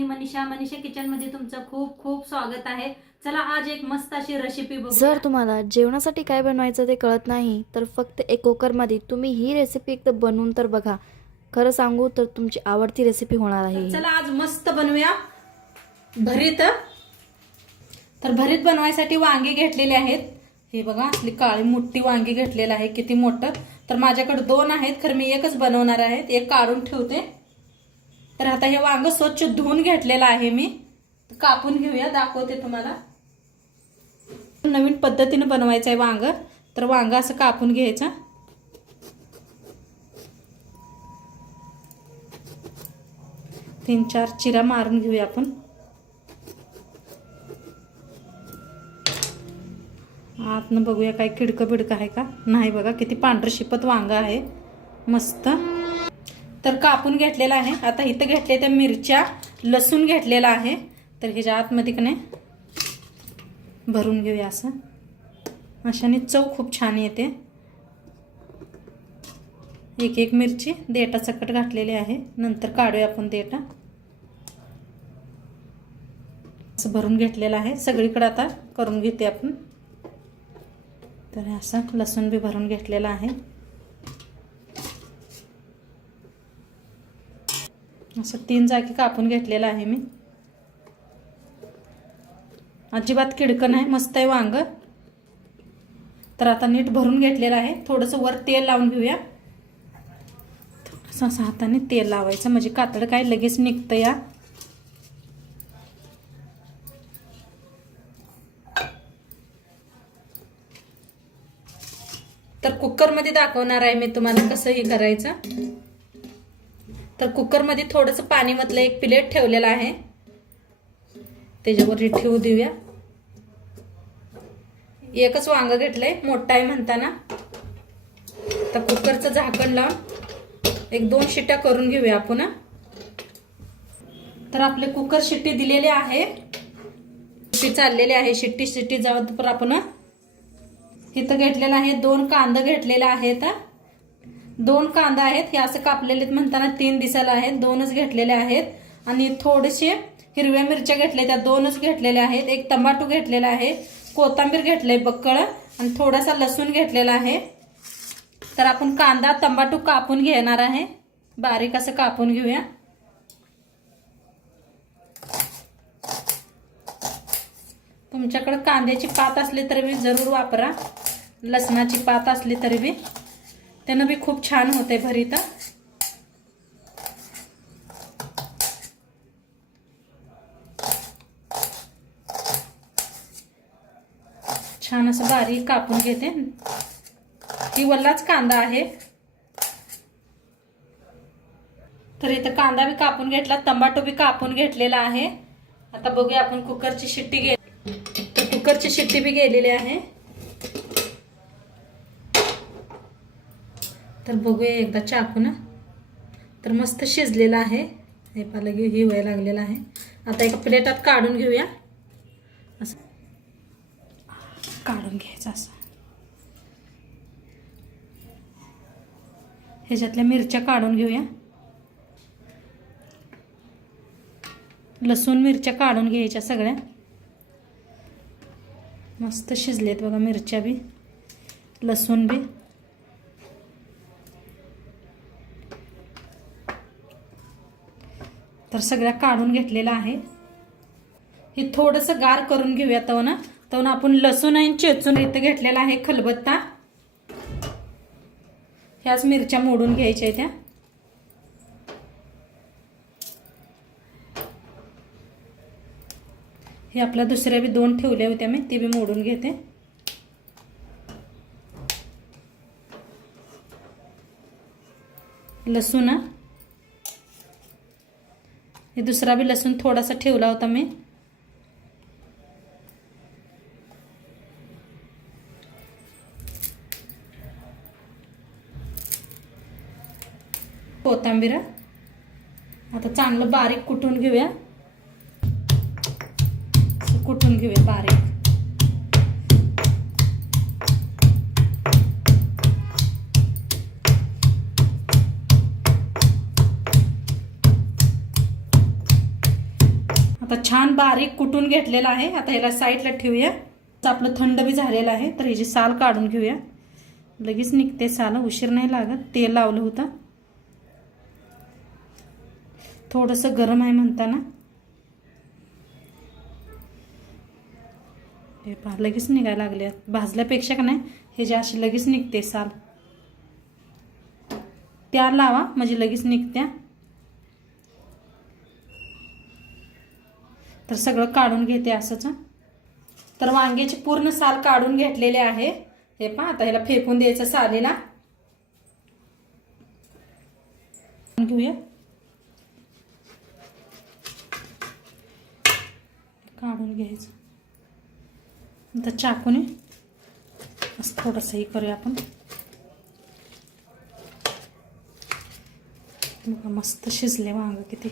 मी Manisha kitchen मध्ये तुमचं खूप खूप स्वागत आहे। चला आज एक मस्त अशी रेसिपी बघूया। जर तुम्हाला जेवणासाठी काय बनवायचं ते कळत नाही तर फक्त एक कुकरमध्ये तुम्ही ही रेसिपी एकदा बनवून तर बघा। खरं सांगू तर तुमची आवडती रेसिपी होणार आहे। चला आज मस्त बनवूया भरीत। तर भरीत बनवायसाठी वांगे घेतलेले आहेत। हे बघा असली काळी मोठी वांगी घेतलेली आहे, किती मोठं। तर माझ्याकडे दोन आहेत, खरं मी एकच बनवणार आहे, एक काढून ठेवते। तर आता हे वांग स्वच्छ धुवून घेतलेलं आहे मी, कापून घेऊया, दाखवते तुम्हाला। नवीन पद्धतीने बनवायचं आहे वांग। तर वांग असं कापून घ्यायचं, तीन चार चिरा मारून घेऊया आपण। आतनं बघूया काय किडकं बिडकं आहे का नाही। बघा किती पांढरं शिपत वांग आहे, मस्त। तर कापून घेतलेला आहे। आता इथं घेतले त्या मिरच्या, लसूण घेतलेला आहे। तर ह्याच्या आतमध्ये कने भरून घेऊया असं, अशाने चव खूप छान येते। एक एक मिरची देठा सकट घातलेली आहे, नंतर काढूया आपण देठा। असं भरून घेतलेलं आहे, सगळीकडे आता करून घेते आपण। तर असं लसूण बी भरून घेतलेला आहे, असं तीन जागी कापून घेतलेला आहे मी। अजिबात किडकं नाही, मस्त आहे वांग। तर आता नीट भरून घेतलेलं आहे। थोडंसं वर तेल लावून घेऊया, थोडंसं हाताने तेल लावायचं म्हणजे कातड काय लगेच निघतं या। तर कुकर मध्ये दाखवणार आहे मी तुम्हाला कसं हे करायचं। तर कुकर मध्ये थोडंसं पाणी मधलं एक प्लेट ठेवलेला आहे, त्याच्यावर ठेवू देऊया। एकच वांग घेतलंय, मोठा आहे म्हणताना। तर कुकरचं झाकण लावून एक दोन शिट्ट्या करून घेऊया आपण। तर आपले कुकर शिट्टी दिलेली आहे, शिट्टी चाललेली आहे, शिट्टी जाऊ तर आपण इथं घेतलेला आहे। दोन कांदा घेतलेला आहेत, दोन कांदा आहेत, हे असं कापलेले म्हणताना तीन दिसायला आहेत, दोनच घेतलेले आहेत। आणि थोडेसे हिरव्या मिरच्या घेतल्या, त्या दोनच घेतलेल्या आहेत। एक टमाटो घेतलेला आहे, कोथिंबीर घेतले बक्कळ, आणि थोडासा लसूण घेतलेला आहे। तर आपण कांदा टमाटो कापून घेणार आहे, बारीक असं कापून घेऊया। तुमच्याकडे कांद्याची पात असली तरी बी जरूर वापरा, लसणाची पात असली तरी बी, त्यानं बी खूप छान होते भरीत। छान असं बारीक कापून घेते, ही वल्लाच कांदा आहे। तर इथं कांदा बी कापून घेतला, टमाटो बी कापून घेतलेला आहे। आता बघूया आपण कुकरची शिट्टी घे। तर कुकरची शिट्टी बी गेलेली आहे। तर बघूया एकदा चाकून, तर मस्त शिजलेला आहे हे, पाला घेऊ ही व्हायला लागलेला आहे। आता एका प्लेटात काढून घेऊया, असं काढून घ्यायचं असं। ह्याच्यातल्या मिरच्या काढून घेऊया, लसूण मिरच्या काढून घ्यायच्या सगळ्या। मस्त शिजलेत बघा, मिरच्या बी लसूण बी। तर सगळ्या काढून घेतलेला आहे। हे थोडंसं गार करून घेऊया तवना आपण लसूण आणि चेचून इथं घेतलेला आहे खलबत्ता, ह्याच मिरच्या मोडून घ्यायच्या त्या। हे आपल्या दुसऱ्या बी दोन ठेवल्या होत्या मी, ते बी मोडून घेते। लसूण, हे दुसरा बी लसूण थोडासा ठेवला होता मी। कोथिंबीर आता चांगलं बारीक कुटून घेऊया, कुटून घेऊया बारीक। आता छान बारीक कुटून घेतलेला आहे. आता याला साईडला ठेवूया. आपलं थंड बी झालेलं आहे. तर ह्याची साल काढून घेऊया. लगेच निघते साल, उशीर नाही लागत. तेल लावलं होतं, थोडंसं गरम आहे म्हणताना. हे पहा लगेच निघायला लागले. भाजल्यापेक्षा का नाही हे जे अशी लगेच निघते साल. त्या लावा म्हणजे लगेच निघत्या. तर सगळं काढून घेते असंच. तर वांग्याची पूर्ण साल काढून घेतलेले आहे. हे पहा आता ह्याला फेकून द्यायचं सालीला. घेऊया, काढून घ्यायचं. आता चाकूने असं थोडंसं हे करूया आपण. बघा मस्त शिजले वांग किती.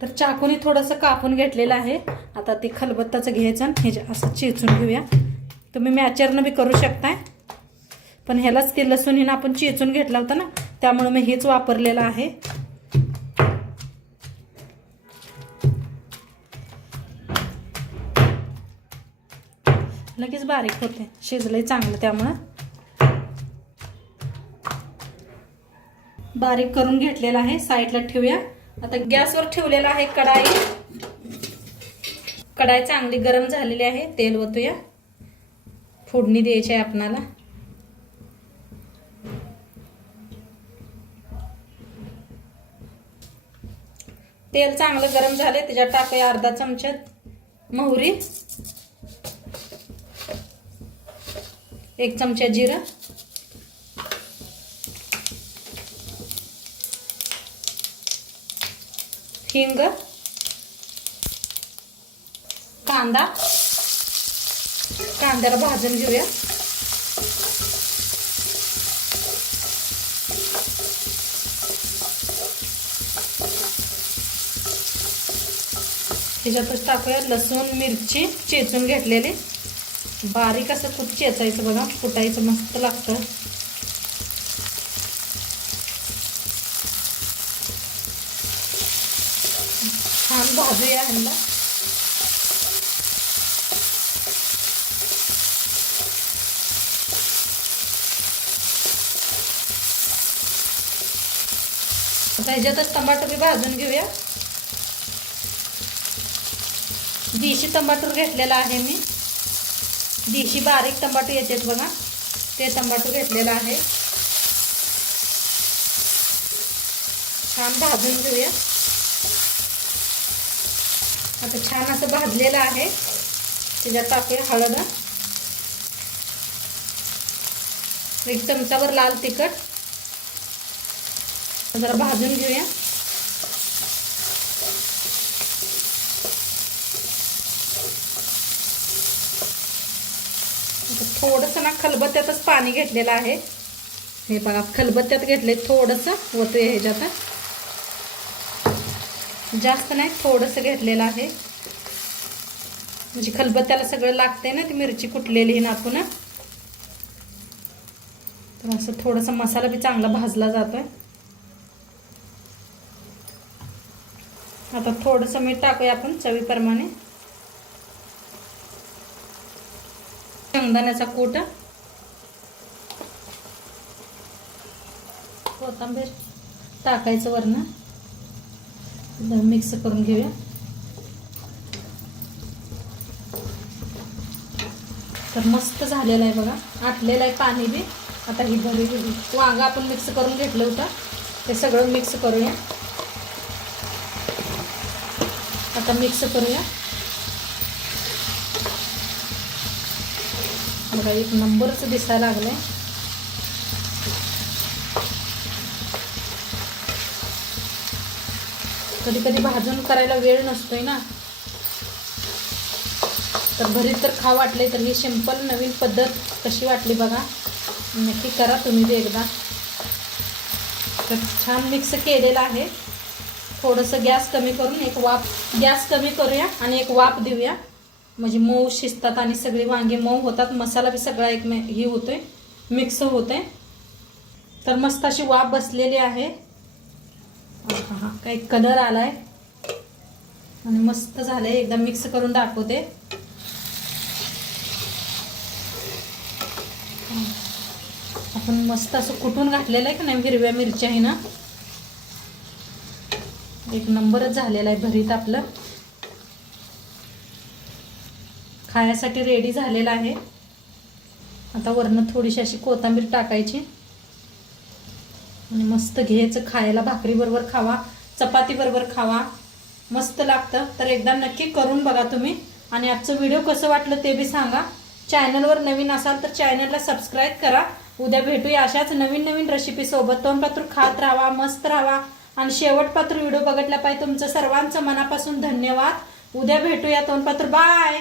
तर चाकूने थोडंसं कापून घेतलेलं आहे. आता ते खलबत्ताचं घ्यायचं आणि हे असं चेचून घेऊया. तुम्ही मॅचरनं बी करू शकताय, पण ह्यालाच ते लसूण हिनं आपण चेचून घेतला होता ना, त्यामुळे मी हेच वापरलेलं आहे. लगेच बारीक होते, शिजलंय चांगलं, त्यामुळं बारीक करून घेतलेला आहे. साईडला ठेवूया. आता गॅसवर ठेवलेला आहे कढाई. कढाई चांगली गरम झालेली आहे. तेल ओतूया. फोडणी द्यायची आहे आपणाला. तेल चांगलं गरम झाले, त्याच्यात टाकूया अर्धा चमचा मोहरी, 1 चमचा जिरं, हिंग, कांद्याला भाजून घेऊया. त्याच्यातच टाकूया लसूण मिरची चेचून घेतलेली. बारीक असं खूप चेचायचं बघा, कुटायचं मस्त लागतं. छान भाजूया ह्याला. आता ह्याच्यातच टमाटर बी भाजून घेऊया. देशी टमाटर घेतलेला आहे मी. देशी बारीक टमाटर येतात बघा, ते टमाटर घेतलेलं आहे. छान भाजून घेऊया. आता छान असं भाजलेलं आहे. त्याच्यात टाकूया हळद, 1 चमचाभर लाल तिखट. जरा भाजून घेऊया. थोडंसं ना खलबत्त्यातच पाणी घेतलेलं आहे. हे बघा खलबत्त्यात घेतले, थोडंसं होतंय ह्याच्यात. जास्त नाही, थोडंसं घेतलेलं आहे. म्हणजे खलबत्त्याला सगळं लागतंय ना, ती मिरची कुटलेली ना आपण. तर असं थोडंसं मसाला बी चांगला भाजला जातोय. आता थोडंसं मीठ टाकूया आपण चवीप्रमाणे. शेंगदाण्याचा कूट, कोथिंबीर टाकायचं वरनं. मिक्स करून घेऊया. तर मस्त झालेलं आहे बघा, आटलेलं आहे पाणी बी. आता ही वांग आपण मिक्स करून घेतलं होतं, ते सगळं मिक्स करूया. आता मिक्स करूया. बघा एक नंबरच दिसायला लागलंय. कधी कधी भाजून करायला वेळ नसतोय ना, तर भरीत तर खा वाटले तर ही सिंपल नवीन पद्धत कशी वाटली बघा, नक्की करा तुम्ही बी एकदा. तर छान मिक्स केलेलं आहे. थोडंसं गॅस कमी करून गॅस कमी करूया आणि एक वाफ देऊया, म्हणजे मऊ शिजतात आणि सगळे वांगे मऊ होतात. मसाला बी सगळा एक हे होतोय, मिक्स होतोय. तर मस्त अशी वाफ बसलेली आहे. हा काही कलर आलाय आणि मस्त झालंय. एकदा मिक्स करून दाखवते. आपण मस्त असं कुटून घातलेलं आहे का नाही हिरव्या मिरच्या आहे ना, एक नंबरच झालेला आहे भरीत आपलं. खाण्यासाठी रेडी झालेला आहे. आता वरनं थोडीशी अशी कोथिंबीर टाकायची आणि मस्त घ्यायचं. खायला भाकरी बरोबर खावा, चपाती बरोबर खावा, मस्त लागतं. तर एकदा नक्की करून बघा तुम्ही. आणि आजचं व्हिडिओ कसं वाटलं ते बी सांगा. चॅनलवर नवीन असाल तर चॅनलला सबस्क्राईब करा. उद्या भेटूया अशाच नवीन नवीन रेसिपी सोबत. तोंडपात्र खात राहा, मस्त राहा आणि शेवटपात्र व्हिडिओ बघितला पाहिजे. तुमचं सर्वांचं मनापासून धन्यवाद. उद्या भेटूया. तोंडपात्र बाय.